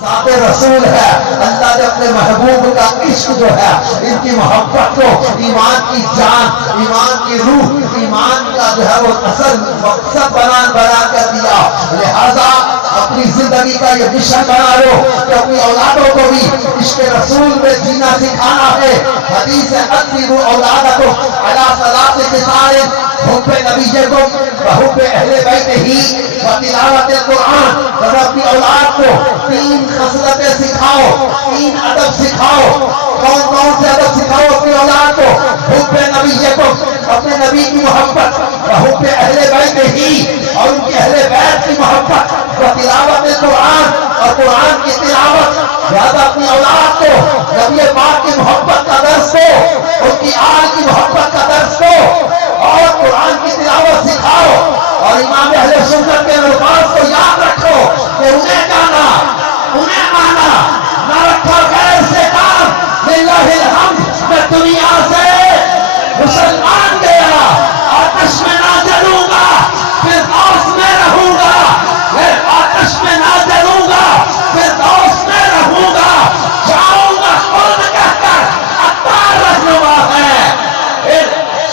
ذات رسول ہے، اللہ نے اپنے محبوب کا عشق جو ہے، ان کی محبت کو ایمان کی جان، ایمان کی روح، ایمان کا جو ہے وہ اصل مقصد بنا کر دیا۔ لہذا اپنی زندگی کا یہ مشن بنا لو کہ اپنی اولادوں کو بھی عشق رسول میں جینا سکھانا ہے۔ حدیث ہے اکثروا اولادکم علی ثلاث خصال حب نبیکم وحب اہل بیتہ وتلاوت القرآن۔ اور اپنی اولاد کو تین خصلتیں سکھاؤ، تین ادب سکھاؤ۔ کون کون سے ادب سکھاؤ اپنی اولاد کو؟ حب نبیکم، اپنے نبی کی محبت، وحب اہل بیتہ اور ان کے اہل بیت کی محبت، وتلاوت القرآن اور قرآن کی تلاوت۔ لہذا اپنی اولاد کو نبی پاک کی محبت کا درس دو، ان کی آل کی محبت کا درس دو اور قرآن کی تلاوت سکھاؤ۔ اور امام اہل سنت کے الفاظ کو یاد رکھو کہ انہیں جانا، انہیں مانا، نہ رکھا غیر سے کام۔ للہ الحمد، میں دنیا سے مسلمان گیا، آتش میں نہ جلوں گا، فردوس میں رہوں گا۔ میں آتش میں نہ جلوں گا، فردوس میں رہوں گا۔ جاؤں گا خود کہہ کر عطار رہنما ہے۔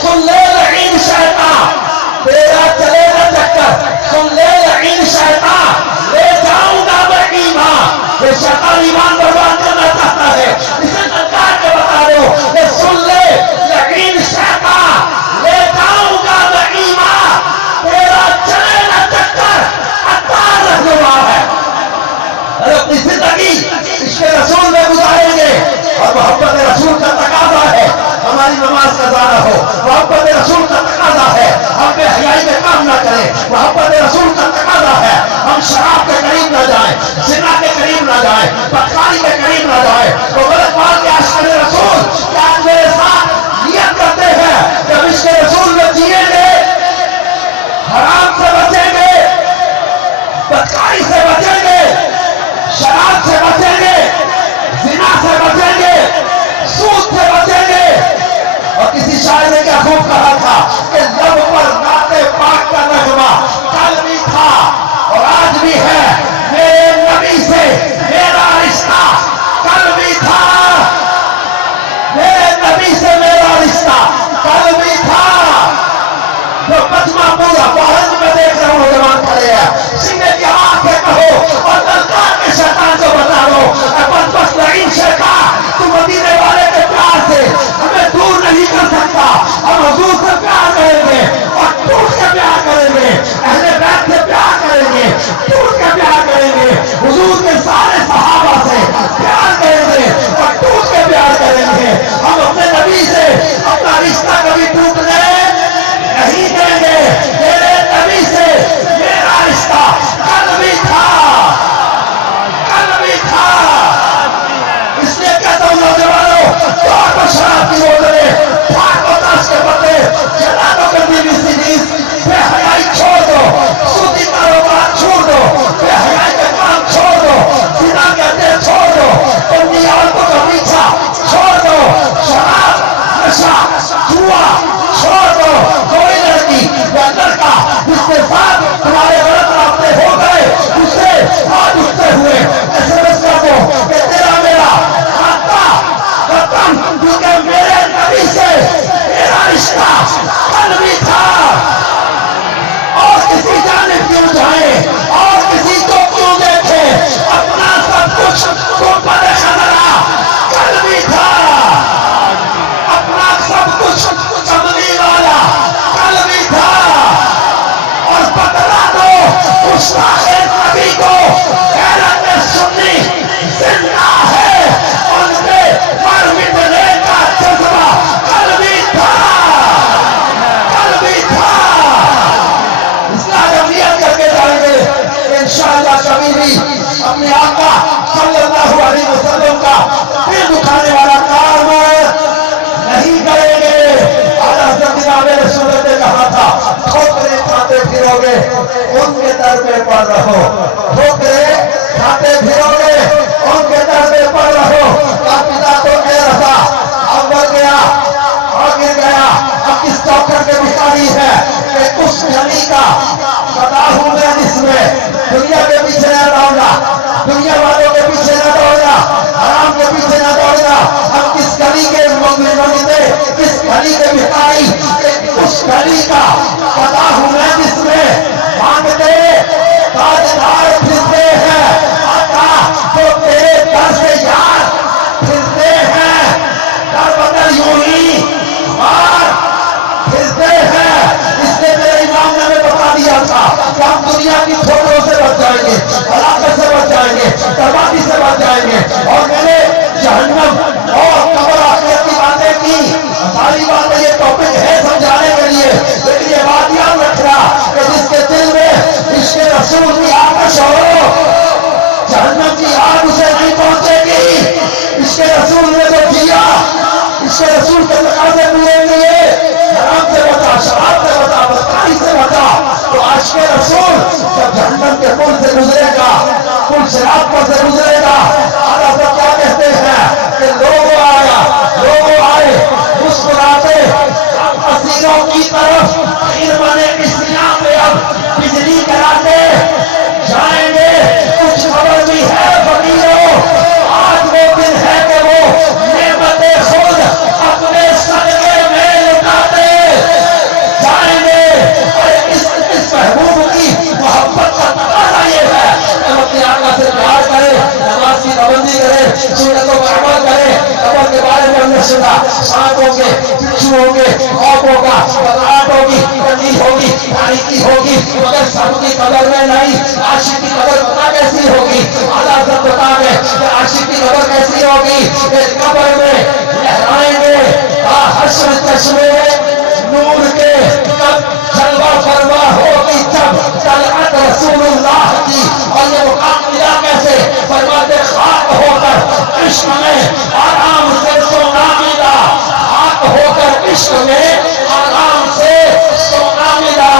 سن لے لعین شیطان، تیرا چلے گا چکر، سن لے لعین شیطان، لے جاؤں گا میں ایمان۔ یہ شیطان ایمان برباد کرنا چاہتا ہے، اسے سرکار کے بتا دو کہ سن لے لعین شیطان، لے جاؤں گا میں ایمان، تیرا چلے گا چکر، عطار رہنما ہے۔ اور اپنی زندگی عشق رسول میں گزاریں گے اور محبت رسول کا تقاضا ہے ہماری نماز کا ضائع ہو، محبت رسول کا تقاضا ہے ہم بے حیائی میں کام نہ کریں، محبت رسول کا تقاضا ہے ہم شراب کے قریب نہ جائیں، زنا کے قریب نہ جائیں، بدکاری کے قریب نہ جائیں۔ تو غلط بات کے عشق رسول کیا آپ میرے ساتھ نیت کرتے ہیں کہ ہم عشق رسول میں جیئیں گے، حرام سے بچیں گے، بدکاری سے بچیں گے، شراب سے بچیں گے، زنا سے بچیں گے، سود سے بچیں گے۔ اور کسی شاعر نے کیا خوب کہا تھا کہ لب پر نعت پاک کا نغمہ کل بھی تھا اور آج بھی ہے، میرے نبی سے میرا رشتہ کل بھی تھا، میرے نبی سے میرا رشتہ کل بھی تھا۔ جو مجمع پورا باہر میں دیکھ رہا ہوں جوان کھڑے ہیں، سینے کی آواز سے کہو اور دلکار کے شیطان کو بتا دو، اے بدبخت لعین شیطان، تو مدینے والے کے پیار سے ہمیں دور نہیں کر سکتا۔ ہم حضور سے پیار کریں گے اور ٹوٹ کے پیار کریں گے، اہل بیت سے پیار کریں گے، ٹوٹ کے پیار کریں گے، حضور کے سارے صحابہ سے پیار کریں گے اور ٹوٹ کے پیار کریں گے۔ ہم اپنے نبی سے اپنا رشتہ کبھی ٹوٹنے نہیں دیں گے۔ میرے نبی سے میرا رشتہ کل بھی تھا، کل بھی تھا۔ اس لیے کہتا ہوں نوجوانوں، توڑ کو شراب کی بوتلیں، پھاڑ کو تاش کے پتے، جلا دو گندی بھی سیریز، بے حیائی چھوڑ دو، سودی کاروبار چھوڑ دو، بے حیائی کے کام چھوڑ دو، زنا کے اڈے چھوڑ دو، گندی عورتوں کا پیچھا چھوڑ دو، شراب، نشہ، جوا چھوڑ دو۔ کوئی لڑکی یا لڑکا جس کے ساتھ تمہارے غلط رابطے ہو گئے، اسے ہاتھ اٹھتے ہوئے SMS کر دو کہ تیرا میرا خاطہ ختم، کیونکہ میرے نبی سے میرا رشتہ کل بھی تھا۔ اور کسی جانب کیوں جائیں اور کسی کو کیوں دیکھیں، اپنا سب کچھ تم پر خطرہ کل بھی تھا، اپنا سب کچھ چمنی والا کل بھی تھا۔ اور بتلا دو اس آخر نبی کو غیرت سنی زندہ ہے، ان پہ مر مٹنے کا جذبہ کل بھی تھا، کل بھی تھا۔ اس کا نیت کر کے جائیں گے کہ انشاءاللہ کبھی بھی اپنے آقا صلی اللہ علیہ وسلم کا دل دکھانے والا کام نہیں کریں گے۔ اعلیٰ حضرت امام رسولت نے کہا تھا ٹھوکریں کھاتے پھرو گے ان کے در پہ پڑ رہو، ٹھوکریں کھاتے پھرو گے ان کے در پہ پڑ رہو۔ پتا تو اے رضا اول گیا اور گر گیا، اب کس چوکر کے بھکاری ہے کہ اس گلی کا بتا ہوں میں جس میں دنیا کے پیچھے رہ رہا ہوں، دنیا والوں کے پیچھے حرام کے پیچھے نہ دوڑنا. ہم کس گلی کے مانگتے, کس گلی کے بھکاری, اس گلی کا پتا ہوں میں جس میں مانگتے تاجدار پھرتے ہیں, آقا جو تیرے در سے یار پھرتے ہیں, در بدر یوں ہی مار پھرتے ہیں. اس نے میرے امام نے ہمیں بتا دیا تھا کہ ہم دنیا کی کھوٹوں سے بچ جائیں گے, ہلاکت سے بچ جائیں گے, بربادی سے بچ جائیں گے. اور میں نے جہنم اور قبر آخرت کی باتیں کی, ساری باتیں یہ ٹاپک ہے سمجھانے کے لیے, لیکن یہ بات یاد رکھنا کہ جس کے دل میں عشق رسول کی آتش ہو, جہنم کی آگ اسے نہیں پہنچے گی. عشق رسول نے تو جیا, عشق رسول کے تقاضے پورے کیے, حرام سے بچا, شراب سے بچا, بدکاری سے بچا. تو عشق رسول جب جہنم کے پل سے گزرے گا, پل شراب پر سے گزرے گا, آقا صاحب کیا کہتے ہیں کہ لوگ آئے مسکراتے حسینوں کی طرف, علم اسلام میں اب بجلی کراتے جائیں گے. کچھ خبر بھی ہے فقیروں, آج وہ دن ہے کہ وہ نعمت خود اپنے صدقے میں لٹاتے جائیں گے. اور اس محبوب کی محبت کا تقاضا یہ ہے کہ ہم اپنے آقا سے پیار کرے, نماز کی پابندی کرے, سنتوں پر عمل کرے. قبر کے بارے میں ہم نے سنا, سانپ ہوں گے, بچھو ہوں گے, خوف ہوگا, بدراہٹ ہوگی, تنگی ہوگی, تاریکی ہوگی, مگر سب کی قبر میں نہیں. عاشق کی قبر پتہ کیسی ہوگی, اعلیٰ حضرت بتا گئے کہ عاشق کی قبر کیسی ہوگی. اس قبر میں لہرائیں گے حشر چشمے نور کے, کب جلوہ فرما ہوگی جب طلعت رسول اللہ کی. اور یہ مقام ملا کیسے, فرماتے خاک ہو کر عشق میں آرام سے سونا ملا, خاک ہو کر عشق میں آرام سے سونا ملا.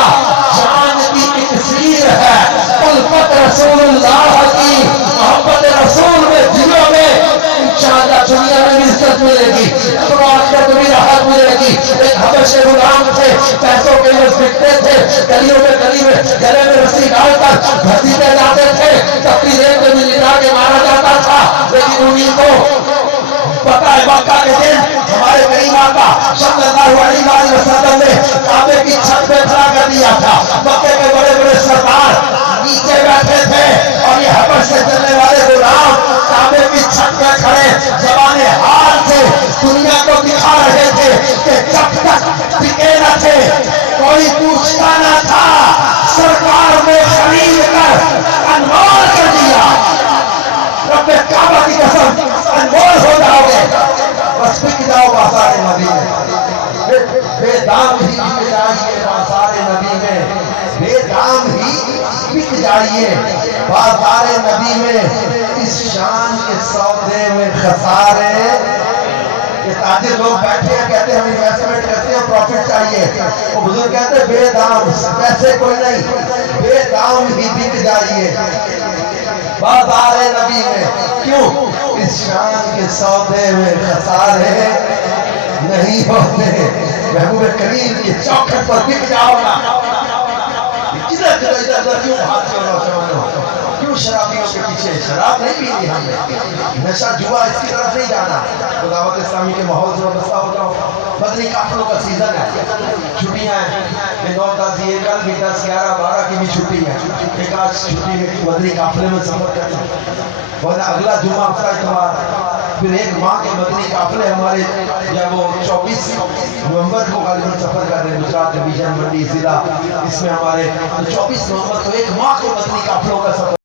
جان کی اکسیر ہے الفت رسول اللہ کی, محبت رسول میں دلوں میں انشاءاللہ دنیا میں بھی عزت ملے گی, تو آخرت میں بھی راحت ملے گی. ایک حبشی غلام تھے, پیسوں کے لیے بکتے تھے, گلیوں میں گلے میں رسی ڈال کر گھسیٹے جاتے تھے, تقریر میں بھی لٹا کے مارا جاتا تھا. لیکن انہیں کو پتہ ہے مکہ کے دن ہمارے کریم آقا صلی اللہ علیہ وسلم نے کعبے کی چھت پہ کھڑا کر دیا تھا. مکے کے بڑے بڑے سردار نیچے بیٹھے تھے اور یہ حبش سے چلنے والے غلام کعبے کی چھت پہ کھڑے زبان حال سے دنیا کو دکھا رہے تھے کہ جب تک ٹکے نہ تھے کوئی پوچھتا نہ تھا, سرکار نے خرید کر انمول کر دیا. رب کعبہ کی قسم انمول ہو جاؤ گے, بس بک جاؤ بازار نبی میں, بے دام ہی بک جائیے بازار نبی میں, بے دام ہی بک جائیے بازار نبی میں. اس شان کے سودے میں خسارے, کہ تاجر لوگ بیٹھے ہیں کہتے ہیں ہم انویسٹمنٹ کرتے ہیں پروفٹ چاہیے, وہ بزرگ کہتے ہیں بے دام, پیسے کوئی نہیں, بے دام ہی بک جائیے بازار نبی میں. کیوں, اس شان کے سودے میں خسارے نہیں ہوتے. محبوب کریم کی چوکھٹ پر بک جاؤ نا. ادھر کیوں بھاگتے ہو نوجوانوں, کیوں شرابیوں کے پیچھے, شراب نہیں پینی ہم نے, نشہ جوا اس کی طرف نہیں جانا. دعوت اسلامی کے ماحول سے وابستہ ہو جاؤ. مدنی قافلوں کا سیزن ہے, چھٹیاں ہیں, 9 10 یہ کل بھی 10 11 12 کی بھی چھٹی ہے. ایک آج چھٹی میں مدنی قافلے میں سفر کرنا, اور اگلا جمعہ ہفتہ اتوار, پھر ایک ماہ کے مدنی قافلے ہمارے جب وہ 24 نومبر کو غالباً سفر کر رہے ہیں گجرات ڈویژن منڈی ضلع, اس میں ہمارے 24 نومبر کو ایک ماہ کے مدنی قافلوں کا سفر